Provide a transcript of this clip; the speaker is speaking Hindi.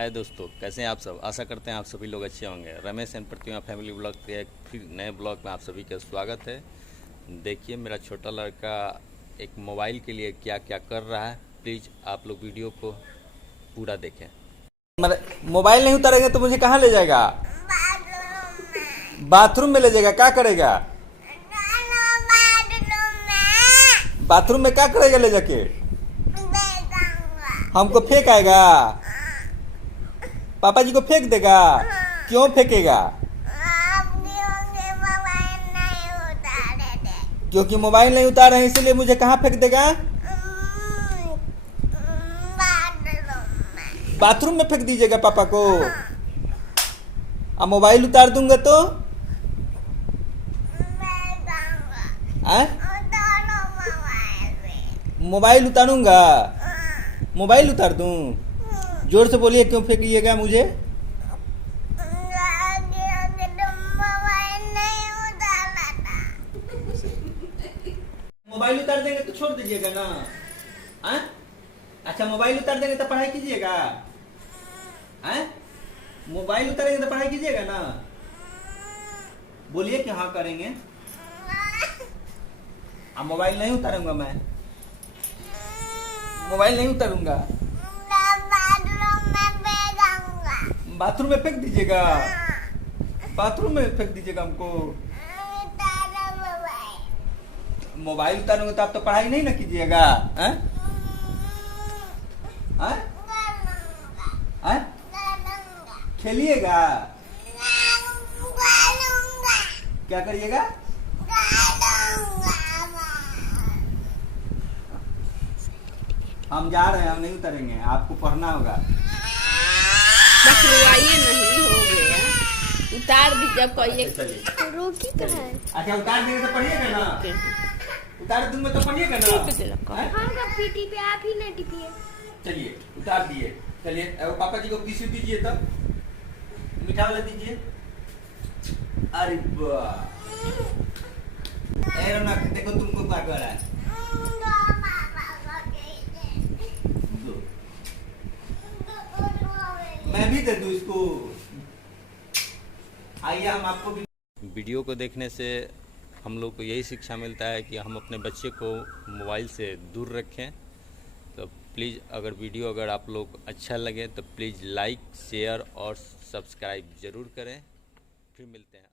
हाय दोस्तों, कैसे हैं आप सब। आशा करते हैं आप सभी लोग अच्छे होंगे। Ramesh and Pratima family blog के एक फिर नए ब्लॉग में आप सभी का स्वागत है। देखिए मेरा छोटा लड़का एक मोबाइल के लिए क्या क्या कर रहा है। प्लीज़ आप लोग वीडियो को पूरा देखें। मोबाइल नहीं उतारेगा तो मुझे कहाँ ले जाएगा? बाथरूम में ले जाएगा। क्या करेगा? बाथरूम में क्या करेगा ले जाके? हमको फेंक आएगा? पापा जी को फेंक देगा? क्यों फेंकेगा? क्योंकि मोबाइल नहीं उतार रहे इसलिए मुझे कहाँ फेंक देगा? बाथरूम में फेंक दीजिएगा पापा को। अब मोबाइल उतार दूंगा तो मोबाइल उतारूंगा। मोबाइल उतार दूं? जोर से बोलिए, क्यों फेंकिएगा मुझे? मोबाइल उतार देंगे तो छोड़ दीजिएगा ना? अच्छा, मोबाइल उतार देंगे तो पढ़ाई कीजिएगा? मोबाइल उतारेंगे तो पढ़ाई कीजिएगा ना? बोलिए कि हाँ करेंगे। अब मोबाइल नहीं उतारूंगा मैं। मोबाइल नहीं उतारूंगा। बाथरूम में फेंक दीजिएगा। बाथरूम में फेंक दीजिएगा हमको। मोबाइल उतारूंगा तो आप तो पढ़ाई नहीं ना कीजिएगा। खेलिएगा? क्या करिएगा? हम जा रहे हैं, हम नहीं उतरेंगे। आपको पढ़ना होगा। बस रुआइए नहीं, हो गया। उतार दीजिए कहिए। रोकी तो है। अच्छा, उतार देंगे तो पढ़िएगा ना? उतार दूंगा तो पढ़िएगा ना? हाँ का पीटी पे आप ही ना टिपिए। चलिए उतार दिए। चलिए पापा जी को टिश्यू दीजिए, तब मीठा वाला दीजिए। अरे वाह, देखो तुमको क्या कर रहा है। मैं भी दे दूं इसको? आइए हम आपको भी। वीडियो को देखने से हम लोग को यही शिक्षा मिलता है कि हम अपने बच्चे को मोबाइल से दूर रखें। तो प्लीज़ अगर आप लोग अच्छा लगे तो प्लीज़ लाइक, शेयर और सब्सक्राइब ज़रूर करें। फिर मिलते हैं।